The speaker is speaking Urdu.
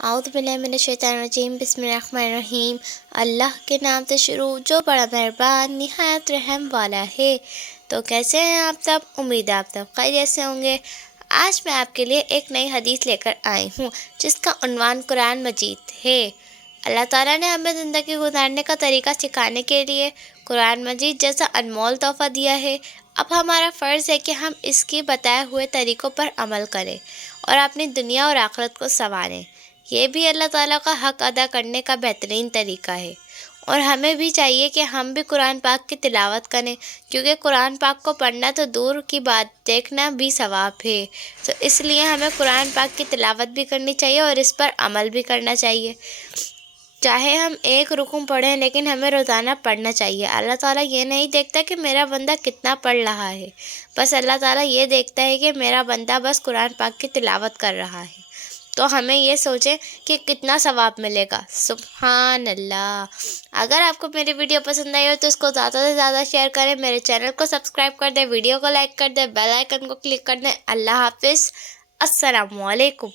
اعوذ باللہ من الشیطان الرجیم، بسم اللہ الرحمن الرحیم۔ اللہ کے نام سے شروع جو بڑا مہربان نہایت رحم والا ہے۔ تو کیسے ہیں آپ سب؟ امید ہے آپ سب خیریت سے ہوں گے۔ آج میں آپ کے لیے ایک نئی حدیث لے کر آئی ہوں جس کا عنوان قرآن مجید ہے۔ اللہ تعالیٰ نے ہمیں زندگی گزارنے کا طریقہ سکھانے کے لیے قرآن مجید جیسا انمول تحفہ دیا ہے۔ اب ہمارا فرض ہے کہ ہم اس کے بتائے ہوئے طریقوں پر عمل کریں اور اپنی دنیا اور آخرت کو سنواریں۔ یہ بھی اللہ تعالیٰ کا حق ادا کرنے کا بہترین طریقہ ہے، اور ہمیں بھی چاہیے کہ ہم بھی قرآن پاک کی تلاوت کریں، کیونکہ قرآن پاک کو پڑھنا تو دور کی بات، دیکھنا بھی ثواب ہے۔ تو اس لیے ہمیں قرآن پاک کی تلاوت بھی کرنی چاہیے اور اس پر عمل بھی کرنا چاہیے۔ چاہے ہم ایک رکوع پڑھیں لیکن ہمیں روزانہ پڑھنا چاہیے۔ اللہ تعالیٰ یہ نہیں دیکھتا کہ میرا بندہ کتنا پڑھ رہا ہے، بس اللہ تعالیٰ یہ دیکھتا ہے کہ میرا بندہ بس قرآن پاک کی تلاوت کر رہا ہے۔ تو ہمیں یہ سوچیں کہ کتنا ثواب ملے گا۔ سبحان اللہ۔ اگر آپ کو میری ویڈیو پسند آئی ہو تو اس کو زیادہ سے زیادہ شیئر کریں، میرے چینل کو سبسکرائب کر دیں، ویڈیو کو لائک کر دیں، بیل آئیکن کو کلک کر دیں۔ اللہ حافظ۔ السلام علیکم۔